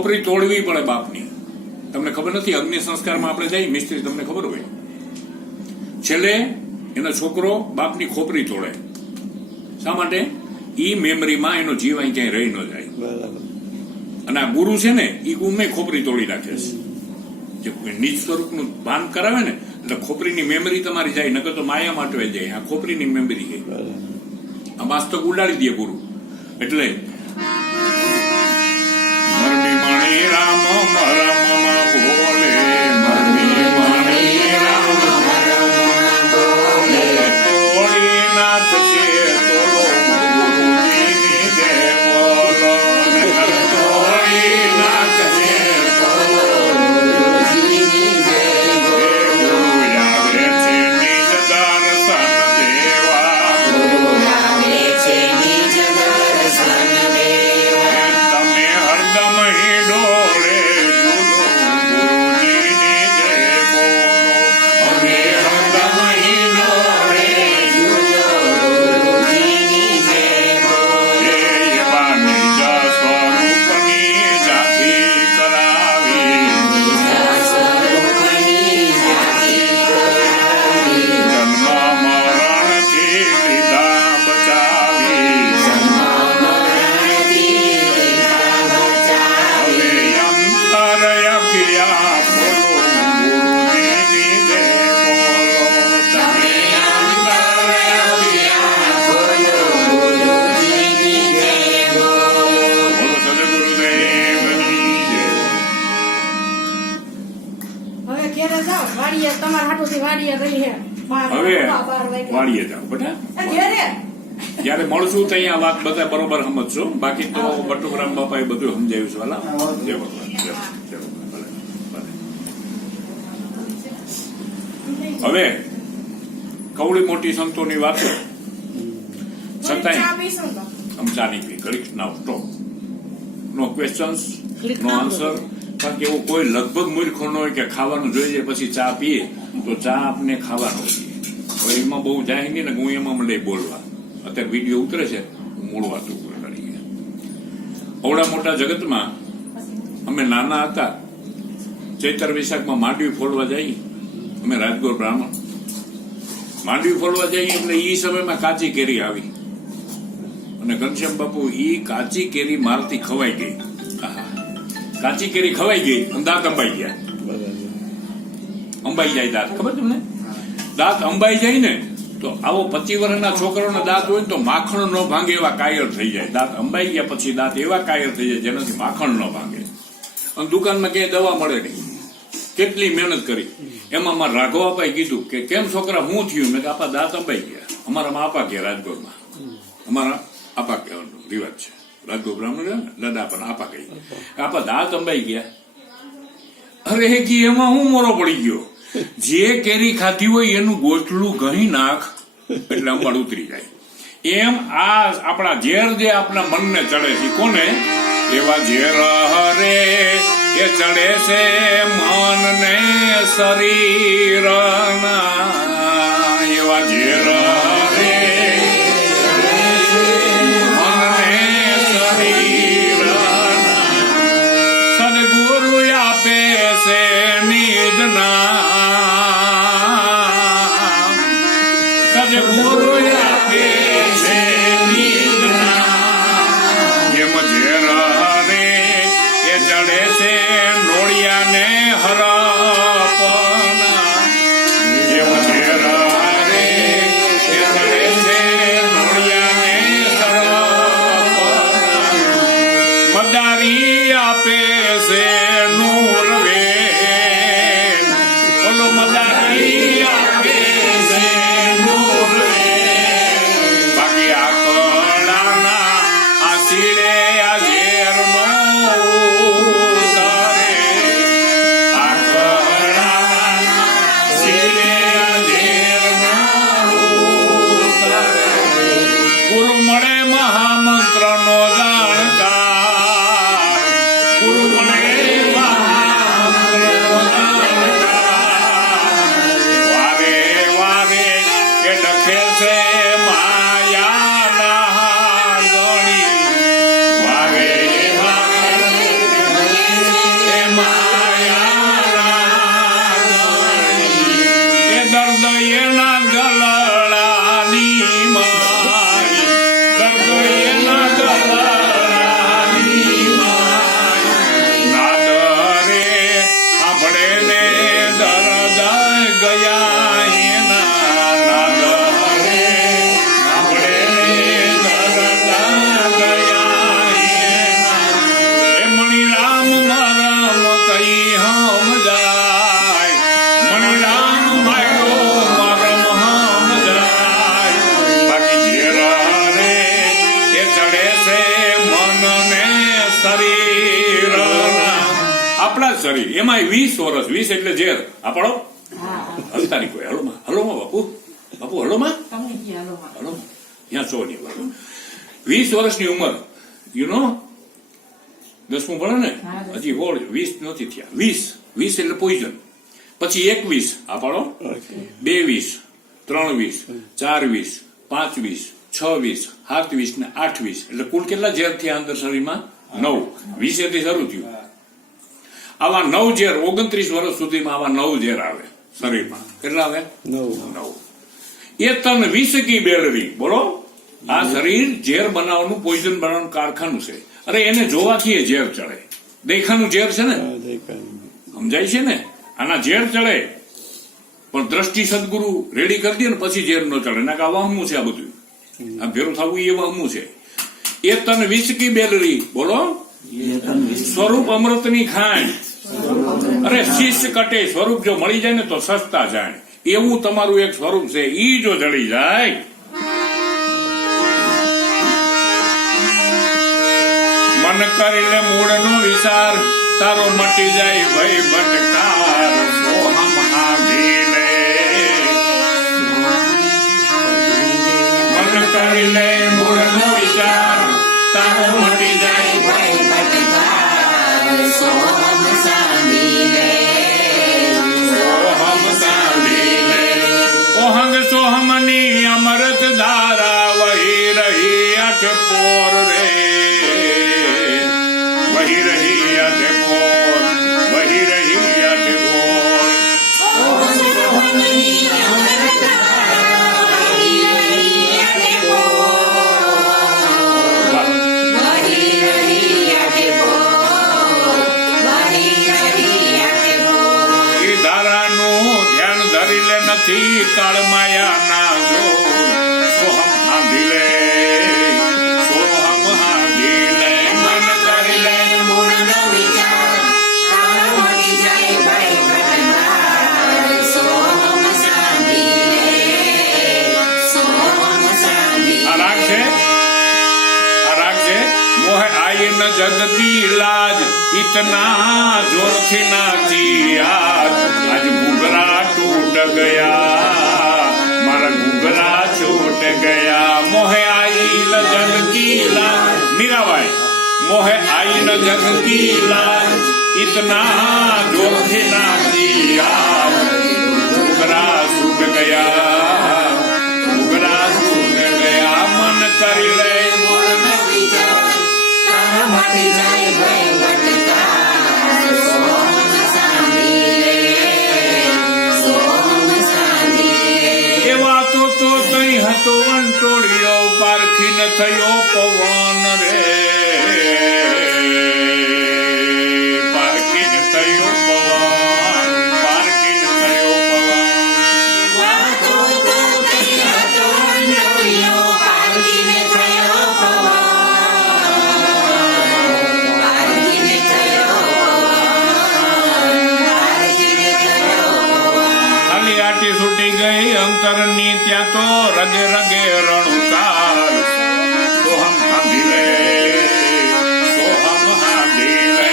ખોપરી તોડવી પડે બાપની. તમને ખબર નથી, અગ્નિ સંસ્કારમાં આપણે જઈએ મિસ્ત્રી, તમને ખબર હોય, છેલ્લે એનો છોકરો બાપની ખોપરી તોડે. શા માટે? ઈ મેમરીમાં એનો જીવ અહીં ક્યાંય રહી ન જાય. અને આ ગુરુ છે ને, ઈ ગુમે ખોપરી તોડી નાખે છે. જે નીચ સ્વરૂપનું ભાન કરાવે ને, એટલે ખોપરીની મેમરી તમારી જાય, નકર તો માયા માટે જાય. આ ખોપરીની મેમરી છે, આ માસ્તક ઉડાડી દે ગુરુ. એટલે મરમી મણી રામ મરમમાં બોલે, મરમી મણી રામ મરમમાં બોલે, તોડી નાથ છે તોલો ગુરુજીની જય બોલો, તોડી નાથ છે તોલો ગુરુજીની જય બોલો. ગુરુ આવે છે નિજ દર્શન દેવા, ગુરુ આવે છે નિજ દર્શન દેવા. તમે હરદમ હિંડોળે ઝૂલો, ગુરુજીની જય બોલો. અમે હરદમ હિંડોળે ઝૂલો, ગુરુજીની જય બોલો. એવા નિજ સ્વરૂપની ઝાંખી કરાવી, નિજ સ્વરૂપની ઝાંખી કરાવી. જન્મ મરણથી લીધા બચાવી, જન્મ મરણથી લીધા બચાવી. અંતર અખિયા ખોલો, ગુરુજીની જય બોલો. તમે અંતર અખિયા ખોલો, ગુરુજીની જય બોલો. બોલો સદગુરુદેવની જય. હવે ઘેરે જાઓ, વાડીએ તમારા હાટુથી વાડીએ રહી હે. હવે વાળીએ જાઓ બેટા. ઘેરે જયારે મળશું ત્યાં આ વાત બધા બરોબર સમજશો. બાકી તો બટુકરામ બાપાએ બધું સમજાવ્યું છે. વાલા જય ભગવાન, જય ભગવાન, જય ભગવાન. ભલે, ભલે. હવે કવડી મોટી સંતોની વાતો છતાંય ચા પીશું તો આમ ચા નીકળી ઘડીક નાવ સ્ટોપ. નો ક્વેશ્ચન્સ, નો આન્સર. કારણ કે એવું કોઈ લગભગ મૂર્ખો ન હોય કે ખાવાનું જોઈ જાય પછી ચા પીએ તો ચા આપને ખાવાનો હોય. હવે એમાં બહુ જાય નહીં ને, હું એમાં મને બોલવા. અત્યારે વિડીયો ઉતરે છે, મૂળ વાતો કરીએ. અવડા મોટા જગતમાં અમે નાના હતા, ચૈતર વિશાખમાં માંડવી ફોડવા જઈએ અમે, રાજગોર બ્રાહ્મણ. માંડવી ફોડવા જઈએ એટલે ઈ સમયમાં કાચી કેરી આવી, અને ઘનશ્યામ બાપુ ઈ કાચી કેરી મારથી ખવાઈ ગઈ. કાચી કેરી ખવાઈ ગઈ અને દાંત અંબાઈ ગયા. અંબાઈ જાય દાંત, ખબર તમને? દાંત અંબાઈ જાય ને તો આવો 25 વર્ષના છોકરાના દાંત હોય ને તો માખણ ન ભાંગે એવા કાયર થઈ જાય. દાંત અંબાઈ ગયા પછી દાંત એવા કાયર થઈ જાય જેનાથી માખણ ન ભાંગે. અને દુકાનમાં ક્યાંય દવા મળે નહીં. કેટલી મહેનત કરી. એમાં મારા રાઘવ આપાએ કીધું કે કેમ છોકરા હું થયું? મેં આપા દાંત અંબાઈ ગયા. અમારામાં આપા ગયા રાજગોરમાં, અમારા આપા કહેવાનો રિવાજ છે. રાજગોર બ્રાહ્મણ દાદા પણ આપા કહી, આપા દાંત અંબાઈ ગયા. અરે કી એમાં હું મોરો પડી ગયો. જે કેરી ખાધી હોય એનું ગોટલું ઘણી નાખ એટલે અંબાડ ઉતરી જાય. એમ આ આપણા ઝેર જે આપણા મનને ચડે છે, કોને? એવા ઝેર હરે એ ચડે છે મનને શરીરના. એવા ઝેર હરે મનને શરીરના. સદગુરુ આપે છે નિજ નામ, સદગુરુ આપે છે નિજ નામ. એમ ઝેર હરે એ ચડે છે નોળિયાને હરપના. એમ ઝેર હરે એ ચડે છે નોળિયાને હરપના. મદારી આપે છે નૂર વેન, ઓલો મદારી આપે છે નૂર વેન. બાકી આ કળાના આ સીડે આ ઝેરનો ઉતારે. આ કળાના સીડે આ ઝેરનો ઉતારે. ગુરુ મળે મહામંત્રનો જાણકાર, ગુરુ મળે મહામંત્રનો જાણકાર. વારે વારે કે ડખે છે માયાના ગણી, વારે વારે આપણા જ શરીર એમાં 20 વર્ષ 20 એટલે ઝેર આપણો હા હલતા નહીં કોઈ. હલોમાં બાપુ હલોમાં તમને ક્યાં હાલો હલોમાં ત્યાં 20 વર્ષની ઉંમર દસમું ભણે ને હા. હજી 20 નથી થયા 20 એટલે પોઈઝન. પછી 21 આ પાડો 22 23 24 25 26 27 ને 28 એટલે કુલ કેટલા ઝેર થયા અંદર શરીરમાં 9. 20 થી શરૂ થયું. આવા 9 ઝેર 29 વર્ષ સુધીમાં આવા 9 ઝેર આવે શરીરમાં. કેટલા આવે? 9. એ તન 20 કી બેલરી. બોલો, આ શરીર ઝેર બનાવવાનું પોઈઝન બનાવવાનું કારખાનું છે. અરે એને જોવાથી એ ઝેર ચડે. દેખાનું ઝેર છે ને, સમજાય છે ને? આના ઝેર ચડે પણ દ્રષ્ટિ સદગુરુ રેડી કરી દે ને પછી ઝેર ન ચડે. ના કે આ વહમું છે, આ બધું આ ભેરું થવું એ વહમું છે. એ તન 20 કી બેલરી. બોલો, સ્વરૂપ અમૃતની ખાંડ. અરે શિષ્ય કટે. સ્વરૂપ જો મળી જાય ને તો સસ્તા જાય. એવું તમારું એક સ્વરૂપ છે. ઈ જો જડી જાય મન કરી લે મૂળ નો વિચાર તારો મટી જાય ભય ભટકાર. સોહમ હાંભી લે મન કરી લે મૂળ નો વિચાર તારો મટી જાય ભય ભટકાર. સોહમ સાંભળી લે ઓહંગ સોહમની અમૃત ધારા વહી રહી અઠ પોર રે. વહી રહી અઠ પોર. વહી રહી અઠ પોર. એ ધારાનું ધ્યાન ધરી લે નથી કાળ માયા ના જો. સોહમ હાંભી લે સોહમ હાંભી લે મન કરી લે આ રાગ છે. આ રાગ છે. મોહ આઈ ન જગતી લાજ ઇતના જોરથી નાચી આજ. આજ ઘૂઘરા ટૂટ ગયા મારા ઘૂઘરા છૂટ ગયા. મોહે આઈ ન જગતી લાજ. મીરાબાઈ. મોહે આઈ ન જગતી લાજ ઇતના જોરથી નાચી આજ. ઘૂઘરા છૂટ ગયા ઘૂઘરા છૂટ ગયા. મન કરી લે એવા તો તઈ હતો વંટોળિયો પારખીને થયો પવન રે. પારખીને થયો પવન. પારખીને થયો પવન. ખાલી આટી છૂટી ગઈ અંતરની ત્યાં તો રગે રગે રણુકાર. સોહમ હાંભી લે સોહમ હાંભી લે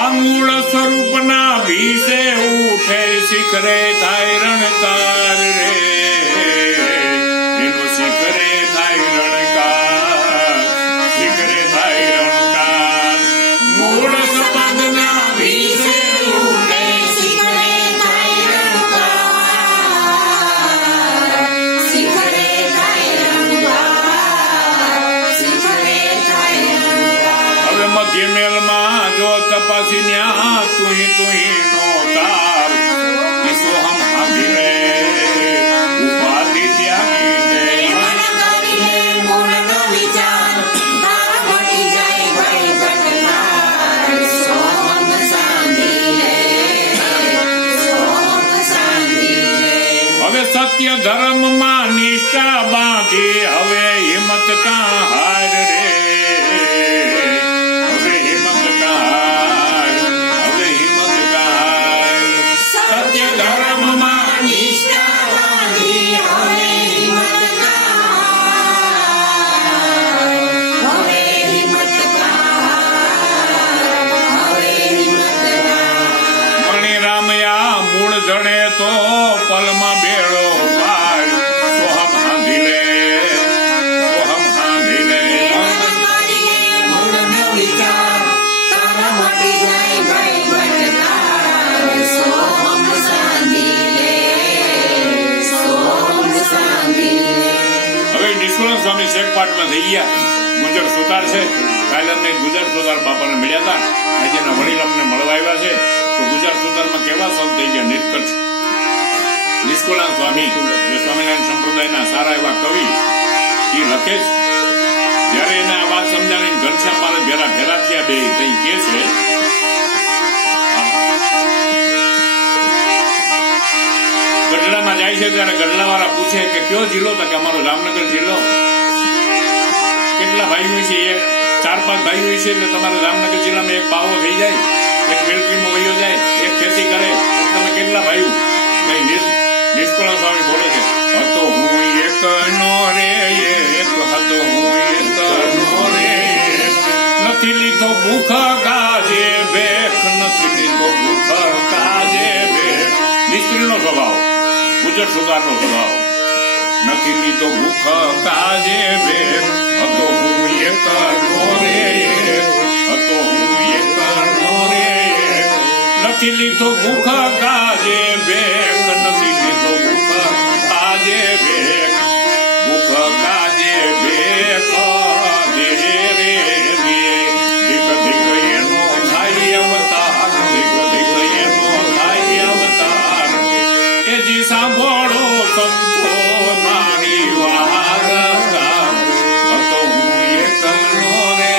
આ મૂળ સ્વરૂપના ભીસે ઉઠે શિખરે થાય રણકાર રે. એનું શિખરે થાય રણકાર. શિખરે થાય રણકાર. મૂળ સંબંધના ભીસે ઉઠે હવે મધ્ય મેલમાં જો તપાસી ન્યા તુહી નો તાર. ઈ સોહમ હાંભી લે ઉપાધિ ત્યાગી દે. હવે સત્ય ધર્મ માં નિષ્ઠા બાંધી હવે હિંમત કા હાર રે. હવે હિંમત કા હાર. તો પલમાં બેડો પાર સોહમ હાંધી રે સોહમ હાંધી રે હવે નિષ્કુળાનંદ સ્વામી શેખ પાટમાં થઈ ગયા. ગુજર સુતાર છે. કાલે અમને ગુજર સુતાર બાપાને મળ્યા હતા. આજે એના વડીલ અમને મળવા આવ્યા છે. તો ગુજર સુતારમાં કેવા સંત થઈ ગયા નિષ્કર્ષ નિષ્કુળાનંદ સ્વામી જે સ્વામિનારાયણ સંપ્રદાયના સારા એવા કવિ એ લખે છે. જયારે એને આ વાત સમજાવીને ઘનશ્યામ મારે ભેરા ભેરા થયા બે તઈ કે છે ગઢડામાં જાય છે ત્યારે ગઢડાવાળા પૂછે કે કયો જિલ્લો? તો કે અમારો જામનગર જિલ્લો. કેટલા ભાઈઓ છે? એ 4-5 ભાઈઓ છે. એટલે તમારા જામનગર જિલ્લામાં એક બાવો થઈ જાય, એક મિલિટરીમાં વયો જાય, એક ખેતી કરે. તમે કેટલા ભાઈઓ? નિષ્કુળાનંદ સ્વામી બોલે છે હતો હું એક નો રે એક હતો હું એક નો રે નથી લીધો ભૂખ કાજે ભેખ નથી લીધો ભૂખ કાજે ભેખ. મિસ્ત્રીનો સ્વભાવ, ગુજર સુધારનો સ્વભાવ. નથી લીધો ભૂખ કાજે ભેખ હતો હું એક નો રે હતો હું એક નો રે નથી લીધો ભૂખ કાજે ભેખ નથી લીધો ભૂખ કાજે ભેખ ભૂખ કાજે ભેખ દે રે ધીક ધીક એનો થાય અવતાર ધીક ધીક એનો થાય અવતાર એ જી સાંભળો સંતો મારી વાર્તા હતો હું એક નો રે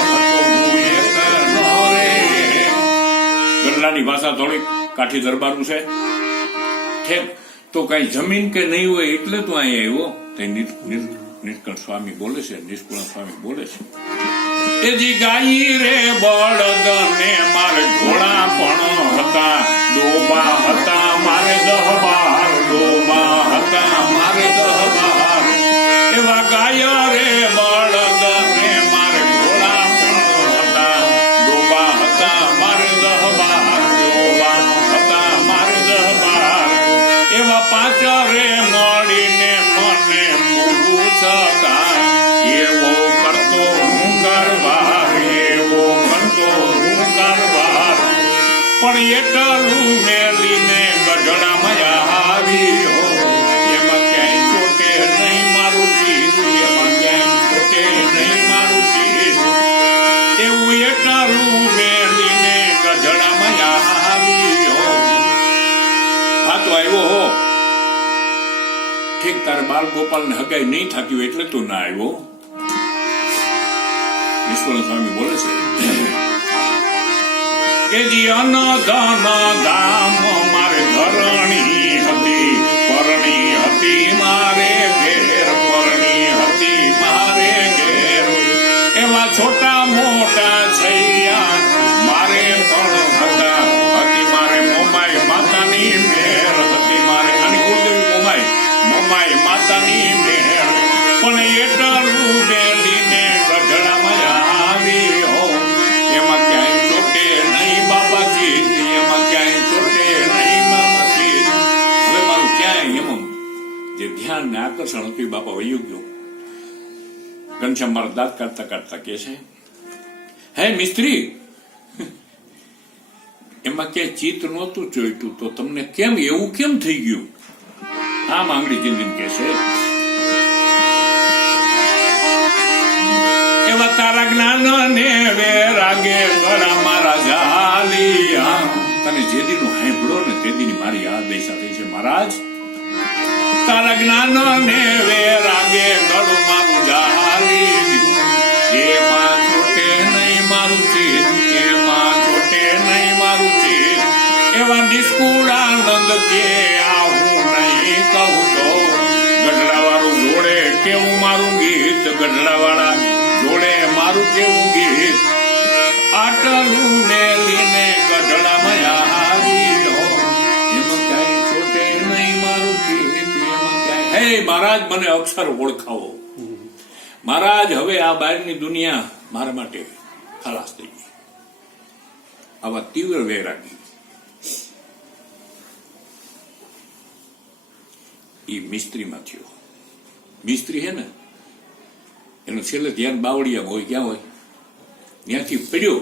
હતો હું એક નો રે. ગઢડાની ભાષા થોડીક કાઠી દરબારું છે. ઠેક તો કઈ જમીન કે નહીં હોય એટલે તો અહીંયા આવ્યો. નિષ્કળ સ્વામી બોલે છે, નિષ્કુળાનંદ સ્વામી બોલે છે એ જી ગાઈ રે બળદ ને મારે ઘોડા પણ હતા, ડોબા હતા મારે 10-12 ડોબા હતા મારે 10-12 એવા ગાયા રે બળદ ને મારે ઘોડા પણ હતા, ડોબા હતા મારે 10-12 ડોબા હતા મારે 10-12 એવા 5 રે મળીને મને પૂછતા એવો કરતો હું કારવાર એવો કરતો હું કારવાર પણ એટલું મેલીને ગઢડામાં આવ્યો એમાં ક્યાંય ચોટે નહીં મારું ચીજ એમાં ક્યાંય ચોટે નહીં મારું ચીજ એવું એટલું મેલીને ગઢડામાં આવ્યો. હા તો આવ્યો હો ઠીક. તારે બાલ ગોપાલ ને હગાઈ નહીં થતી હોય એટલે તું ના આવ્યો. નિષ્કુળાનંદ સ્વામી બોલે છે કે જી અન ધન ધામ મારે ધરણી હતી પરણી હતી મારે ઘેર પરણી હતી મારે ઘેર એવા છોટા મોટા છૈયા મારે પણ હતા હતી મારે મોમાઈ માતાની મેર હતી મારે આની કુળદેવી મોમાઈ માતાની મેર પણ એટલું મેલીને ગઢડામાં આવ્યો એમાં ક્યાંય ચોટે નહીં બાબાજી એમાં ક્યાંય ચોટે નહીં બાબાજી. હવે મારું ક્યાંય એમ જે ધ્યાન ને આકર્ષણ હતું બાપા વયું ગયું. ઘનશ્યામ મારા દાંત કાઢતા કાઢતા કે છે હે મિસ્ત્રી એમાં ક્યાંય ચિત્ત નહોતું ચોઈતું તો તમને કેમ એવું કેમ થઈ ગયું? આમ આંગળી ચીંધીને કે છે એવા તારા જ્ઞાન ને વેરાગે ગળા મારા જાલિયા. તને જે દીનું સાંભળો ને તે દીની મારી આ દશા થઈ છે મહારાજ. તારા જ્ઞાન ને વેરાગે ગળું મારું જાલી એમાં છોટે નહીં મારું ચીજ એમાં છોટે નહીં મારું ચીજ. એવા નિષ્કુળાનંદ કે આવું નહીં કહું તો ગઢડાવાળું જોડે કેવું મારું ગીત ગઢડાવાળા જોડે મારું કેવું ગીત. આટલું મેલીને ગઢડામાં આવ્યો એમાં ક્યાંય છોટે નહીં મારું ગીત એમાં ક્યાંય. હે મહારાજ મને અક્ષર ઓળખાવો મહારાજ. હવે આ બહારની દુનિયા મારા માટે ખલાસ થઈ ગઈ. આવા તીવ્ર વૈરાગી એ મિસ્ત્રીમાં થયો. મિસ્ત્રી હે ને એનું છેલ્લે ધ્યાન બાવળિયામાં હોય. ક્યાં હોય? ત્યાંથી પડ્યો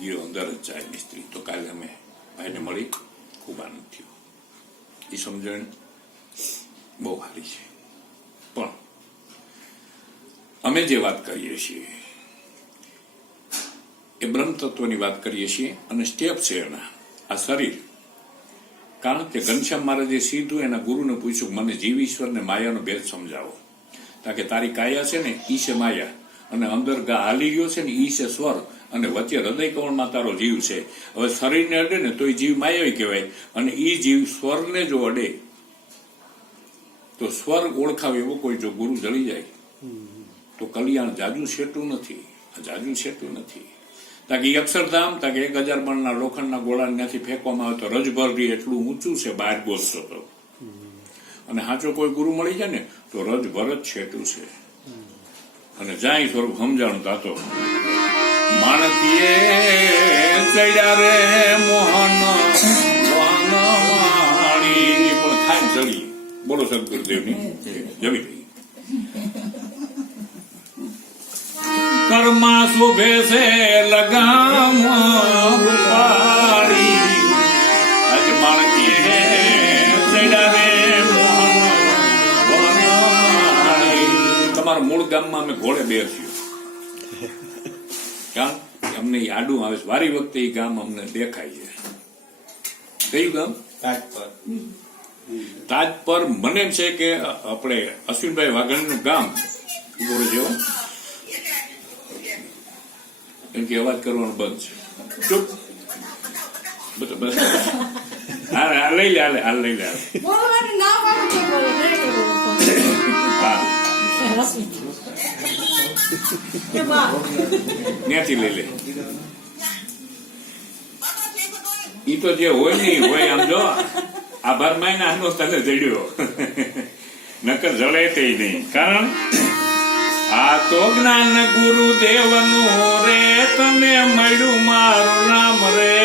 ગયો અંદર જ જાય મિસ્ત્રી. તો કાલે અમે ભાઈને મળી ખૂબ આનંદ થયો. એ સમજણ બહુ સારી છે. પણ અમે જે વાત કરીએ છીએ એ બ્રહ્મ તત્વની વાત કરીએ છીએ અને સ્ટેપ છે એના આ શરીર. કારણ કે ઘનશ્યામ મહારાજે સીધું એના ગુરુને પૂછ્યું મને જીવ ઈશ્વર ને માયાનો ભેદ સમજાવો. કારણ કે તારી કાયા છે ને ઈ છે માયા અને અંદર હાલી ગયો છે ને ઈ છે સ્વર અને વચ્ચે હૃદય કમળમાં તારો જીવ છે. હવે શરીરને અડે ને તો એ જીવ માયાવી કહેવાય અને ઈ જીવ સ્વરને જો અડે તો સ્વર ઓળખાવે એવો કોઈ જો ગુરુ જળી જાય તો કલ્યાણ જાજુ છેટું નથી. જાજુ છેટું નથી. તાકી અક્ષરધામ તાકે 1000 મણના લોખંડના ગોળા ત્યાંથી ફેંકવામાં આવે તો રજભરી એટલું ઊંચું છે બહાર ગોતશો તો. અને સાચો કોઈ ગુરુ મળી જાય ને તો રજભર જ છેટું છે. અને જાય સ્વરૂપ સમજાણું તાતો માણતીએ ચડ્યા રે મોહન વનવાણી પણ થાય જડી. બોલો સદગુરુદેવની જમી રહી. કર્મા શોભે છે લગામ રૂપાળી અજ માણકીએ ચડ્યા રે મોહન વનવાણી. તમારા મૂળ ગામમાં અમે ઘોડે બેસ્યું. કારણ અમને આડું આવે છે. વારી વખતે એ ગામ અમને દેખાય છે. કયું ગામ? તાજપર. મને એમ છે કે આપણે અશ્વિનભાઈ વાઘાણીનું ગામ બોલો જેવો એમ કે અવાજ કરવાનો બંધ છે. ચૂપ. બસ હા લઈ લે હાલ લઈ લે. હા ત્યાંથી લઈ લે. ઈ તો જે હોય ને હોય. આમ જો આભાર માયને આનો તને જડ્યો નકર જળે તે નહીં. કારણ આ તો જ્ઞાન ગુરુદેવનું રે તને મળ્યું મારું નામ રે.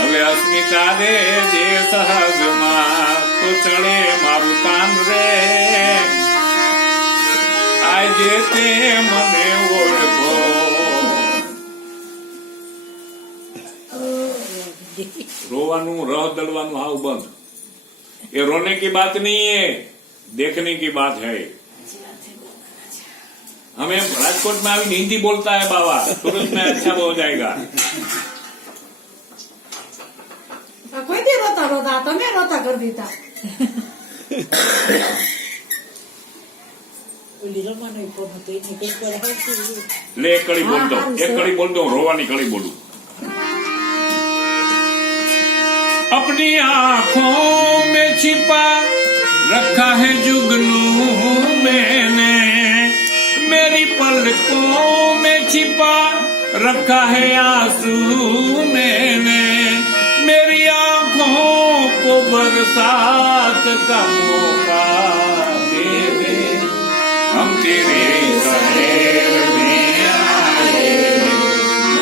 હવે અસ્મિતા રે જે સહજમાં તો ચડે મારું તાન રે. આજે તે મને ઓળખો. રોવાનું રહ દળવાનું હાવ બંધ. ये रोने की बात नहीं है, देखने की बात है. हमें राजकोट में अभी हिंदी बोलता है बाबा, सूरत में अच्छा हो जाएगा. कोई भी रोता रोता तमें रोता कर देता. ले एक कड़ी बोल दो, एक कड़ी बोल दो, रोवानी कड़ी बोलू. अपनी आंखों में छिपा रखा है जुगनू मैंने, मेरी पलकों में छिपा रखा है आंसू मैंने, मेरी आंखों को बरसात का मौका दे दे. हम तेरे शहर में आए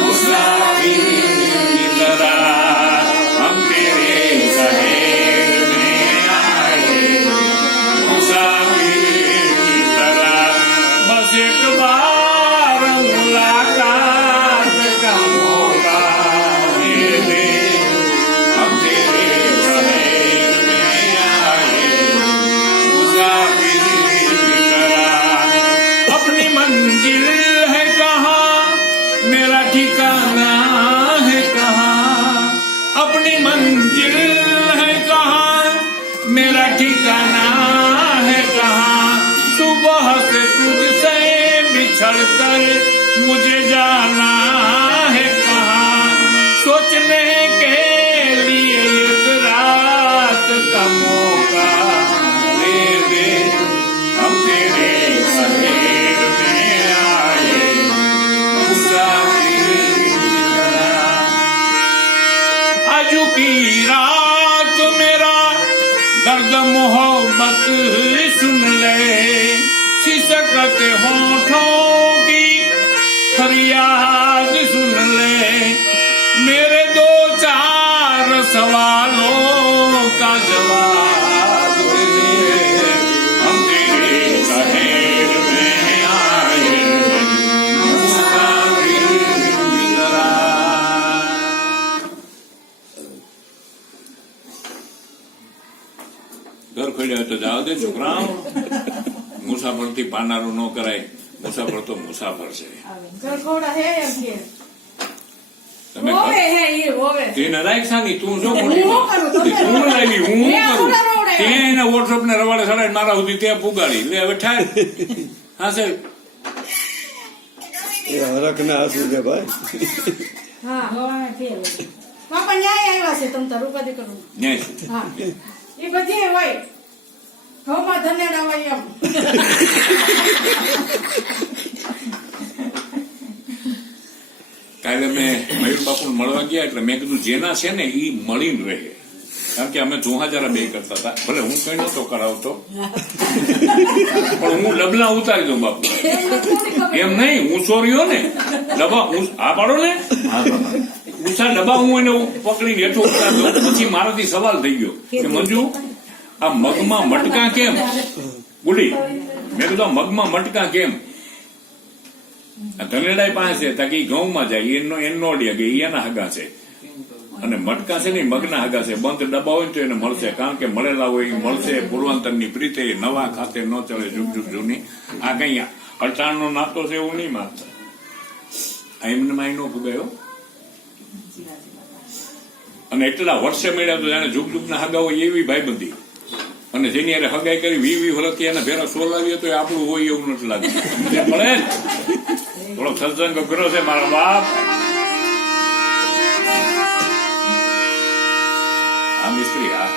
मुसाफिर की तरह, हम तेरे शहर में आए मुसाफिर की तरह. बस एक बार मुलाकात का मौका दे दे. हम तेरे शहर में आए मुसाफिर की तरह. अपनी मंजिल है कहाँ, मेरा ठिकाना है कहाँ. अपनी मंजिल है कहाँ, मेरा ठिकाना है कहाँ. सुबह से तुझसे बिछड़ कर मुझे जाना है कहाँ. सोचने के लिए एक रात का मौका दे दे. हम तेरे शहर में आए मुसाफिर की तरह. आजू की रात मेरा दर्द मोहब्बत सुन ले, सिसकत होठों की फरियाद सुन ले. मेरे 2-4 सवालों गांव का जवाब दे, हम तेरे शहर में आए मुसाफिर की तरह। ઘર ખોલ્યા તો જાવ દે છોકરાઓ, મુસાફર થી પાનારું ન કરાય, મુસાફર તો મુસાફર છે. ગરખોડા હે એમ કે તમે હોવે હે ઈ હોવે તે નરાયક સાની તું જો મોટી હું કરું તમે તું લાવી હું મેં કરું આવડા રોડે. તે એને વોટ્સઅપ ને રવાડે સડાઈ મારા સુધી તે પુગાડી લે હવે ઠાર. હા સર એ હરખ ના આંસુ છે ભાઈ. હા પાપા ન્યાય આવ્યા છે તમ તાર ઉપાધિ કરું ન્યાય હા એ બધી હોય ઘઉંમાં ધનેડા હોય એમ કાલે મેં મયુર બાપુ મળવા ગયા એટલે મેં કીધું જેના છે ને ઈ મળીને રહે, કારણ કે અમે જોહાજારા બે કરતા હતા. ભલે હું કઈ નતો કરાવતો પણ હું ડબલા ઉતારી દઉં બાપુ. એમ નહીં ઊંચો રહ્યો ને ડબ્બા આ પાડો ને ઊંચા ડબ્બા હું એને પકડીને હેઠો ઉતારી દઉં. પછી મારાથી સવાલ થઈ ગયો કે મંજુ આ મગમાં મટકા કેમ ગુડી? મેં કીધું આ મગમાં મટકા કેમ? ધનેડાઈ પાસે તાકી ઘઉંમાં જાય એનો અડિયા કે એના હગા છે, અને મટકા છે ને મગના હગા છે. બંધ ડબ્બા હોય તો એને મળશે, કારણ કે મળેલા હોય એ મળશે. પૂર્વાંતરની પ્રીતે નવા ખાતે ન ચડે જુગ જુગ જૂની. આ કઈ અટાણનો નાતો છે એવું નહીં માનતા. એમને માય નો ફુગાયો. અને એટલા વર્ષે મળ્યા તો જાણે જુગ જુગના હગા હોય એવી ભાઈબંધી. અને જેની યારે હગાઈ કરી 20 વર્ષથી એના ભેરા સોલાવીએ તો આપણું હોય એવું નથી લાગતું. મળે થોડો સત્સંગ કર્યો છે મારા બાપ. આ મિસ્ત્રી આ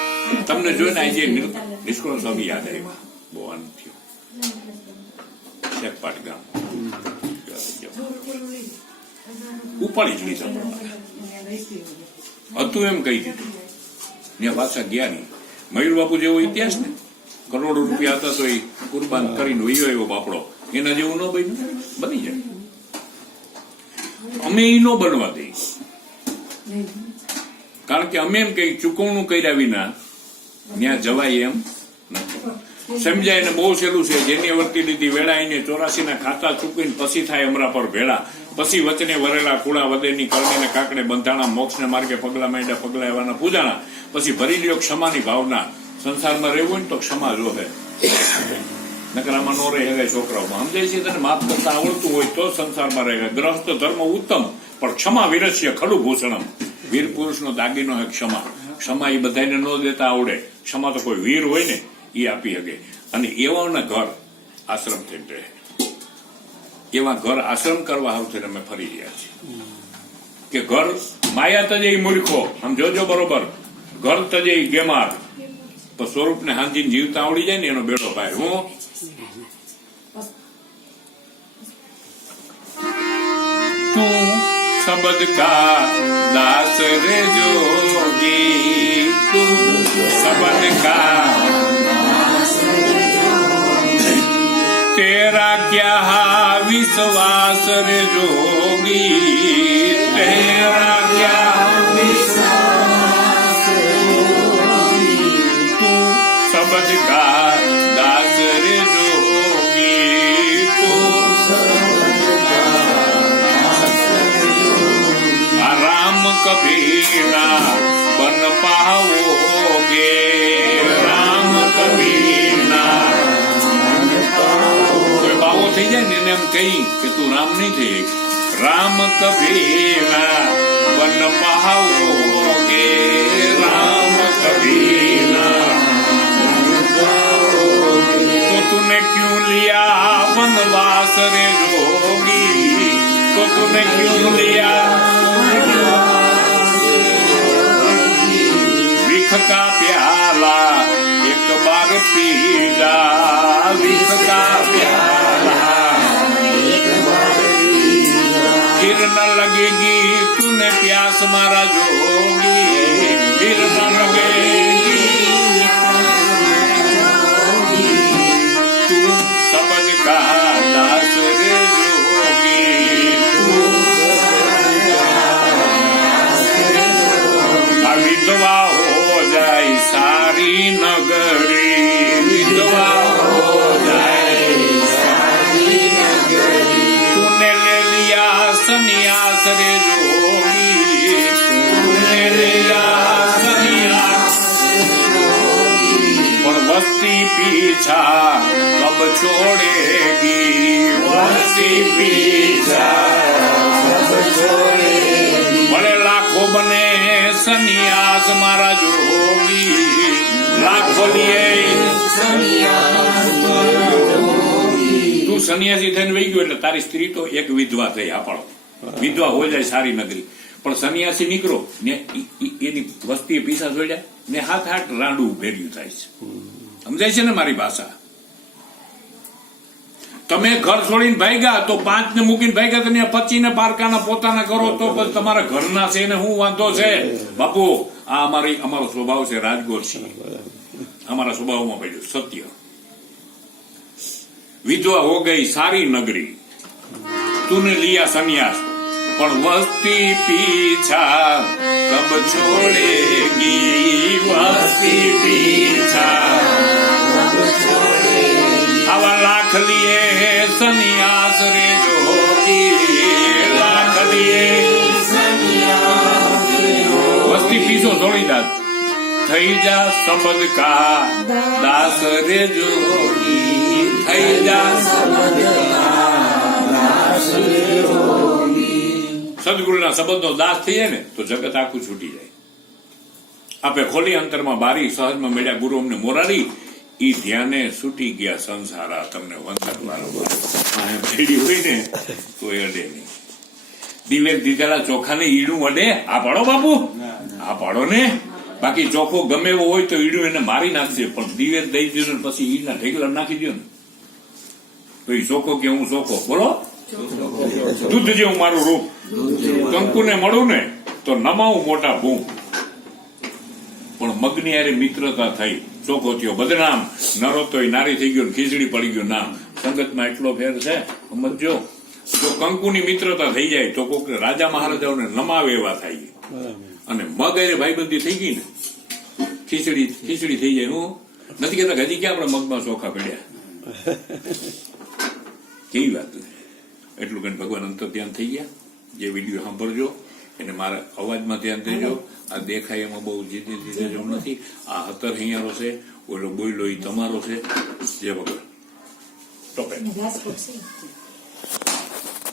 તમને જોઈને આજે નિષ્કુળ સ્વામી યાદ આવ્યા. બહુ આનંદ થયો. શેખપાટ ગામ ઉપાડી જ લીધા હતું એમ કહી દીધું. ત્યાં પાછા ગયા નહીં. મયુર બાપુ જેવો ઇતિહાસ ને, કરોડો રૂપિયા હતા તો એ કુરબાન કરીને વયો એવો બાપડો. એના જેવું ન બન્યું, બની જાય. અમે એ ન બનવા દઈ, કારણ કે અમે એમ કઈ ચૂકવણું કર્યા વિના ત્યાં જવાય એમ નથી. સમજાય ને બહુ સહેલું છે. જેની વર્તી લીધી વેળાઈને 84 ના ખાતા ચૂકવીને પછી થાય અમરા પર ભેળા. પછી વચને વરેલા કુળા વદેની કરણીને કાકડે બંધાણા. મોક્ષને માર્ગે પગલા માંડ્યા પગલા એવાના પૂજાણા. પછી ભરી લ્યો ક્ષમાની ભાવના. સંસારમાં રહેવું હોય ને તો ક્ષમા જોહે, નકર આમાં નો રહે. હવે છોકરાઓમાં સમજાય છે, તને માફ કરતા આવડતું હોય તો સંસારમાં રહે. ગ્રહસ્થ ધર્મ ઉત્તમ પણ ક્ષમા વીરસ્ય ખડું ભૂષણમ. વીર પુરુષનો દાગીનો હે ક્ષમા. ક્ષમા એ બધાને ન દેતા આવડે. ક્ષમા તો કોઈ વીર હોય ને એ આપી શકે. અને એવાના ઘર આશ્રમ થઈ રહે. એવા ઘર આશ્રમ કરવા આવશે અમે ફરી રહ્યા છીએ. કે ઘર માયા તજે મૂર્ખો, આમ જોજો બરોબર. ઘર તજે ગેમાર, તો સ્વરૂપને હાંજીને જીવતા આવડી જાય ને એનો બેડો ભાઈ. હું તું શબ્દ કા દાસ રે જોગી, તું શબ્દ કા तेरा क्या विश्वास रे जोगी, तेरा क्या विश्वास रे जोगी, तू शब्द का दास रे जोगी, तू शब्द का दास रे जोगी, राम कभी ना बन पाओगे, राम कभी ना બાવો થઈ જાય ને એને એમ કહી કે તું રામ નહીં થઈ. રામ કભી ના બન પાઓગે, રામ કભી ના તો તુને ક્યું લિયા વનવાસ રે જોગી, તો તુને ક્યું લિયા વિખ કા પ્યાલા એક બાર પી જા, વિખ કા प्याला फिर न लगेगी तूने प्यास मारा जोगी, फिर न लगेगी तू समझ का दास रे जोगी, तू विधवा हो जाए સંન્યાસ રે જોગી તૂને लिया संन्यास પણ વસ્તી પીછા કબ છોડેગી વસ્તી પીછા કબ છોડેગી ભલે લાખો બને સંન્યાસ મારા જોગી લાખો લીએ તું સંન્યાસી થઈને વહી ગયો એટલે તારી સ્ત્રી તો એક વિધવા થઈ આપણો વિધવા હોય જાય સારી નગરી પણ સંન્યાસી નીકળો ને એની વસ્તી પીસા જોડ્યા ને હાથ રાંડું ભેર્યું થાય છે સમજાય છે ને મારી ભાષા તમે ઘર છોડીને ભાગ્યા તો 5 ને મૂકીને ભાગ્યા તો 25 ને પારકાના પોતાના કરો તો પછી તમારા ઘરના છે ને હું વાંધો છે બાપુ આ અમારો સ્વભાવ છે રાજગોરસિંહ અમારા સ્વભાવમાં પડ્યું સત્ય વિધવા હો ગઈ સારી નગરી તુને લિયા સંન્યાસ પણ વસ્તી પીછા કબ છોડેગી વસ્તી પીછા કબ છોડેગી આવા લાખ લીએ સંન્યાસ રે જોગી લાખ લીએ સંન્યાસ વસ્તી પીછો છોડી દા થઈ જા સબદ કા દાસ રે જોગી થઈ જા સબદ કા દાસ રે જોગી સદગુરુના સંબંધનો દાસ થઈ જાય ને તો જગત આખું છૂટી જાય આપે ખોલી અંતરમાં બારી સહજમાં મળ્યા ગુરુ અમને મોરારી ઈ ધ્યાને છૂટી ગયા સંસારા તમને વંશક વાળો ભેડી હોય ને તો એ અડે નહીં દિવેલ દીધેલા ચોખાને ઈડું અડે આ પાડો બાપુ આ પાડો ને બાકી ચોખ્ખો ગમે એવો હોય તો ઈડું એને મારી નાખશે પણ દિવેલ દઈ દીધું પછી ઈડના ઢેકલા નાખી દો ને તો એ ચોખ્ખો કે હું ચોખ્ખો બોલો દૂધ જેવું મારું રૂપ કંકુને મળું ને તો નમાવું મોટા ભૂ પણ મગની હારે મિત્રતા થઈ ચોખ્ખો થયો બદનામ નરો તો નારી થઈ ગયો ખીચડી પડી ગયો નામ સંગતમાં એટલો ફેર છે સમજો તો કંકુની મિત્રતા થઈ જાય તો કોઈક રાજા મહારાજાઓને નમાવે એવા થાય અને મગ હારે ભાઈબંધી થઈ ગઈ ને ખીચડી થઈ જાય હું નથી કહેતા હજી ક્યાં આપણે મગમાં ચોખા પડ્યા કેવી વાત એટલું કઈ ભગવાન અંતર ધ્યાન થઈ ગયા જે વિડીયો સાંભળજો એને મારા અવાજમાં ધ્યાન દેજો આ દેખાય એમાં બહુ જીતી જેવું નથી આ હતર હૈયારો છે ઓલો બોયલો એ તમારો છે જે વગર ટોપે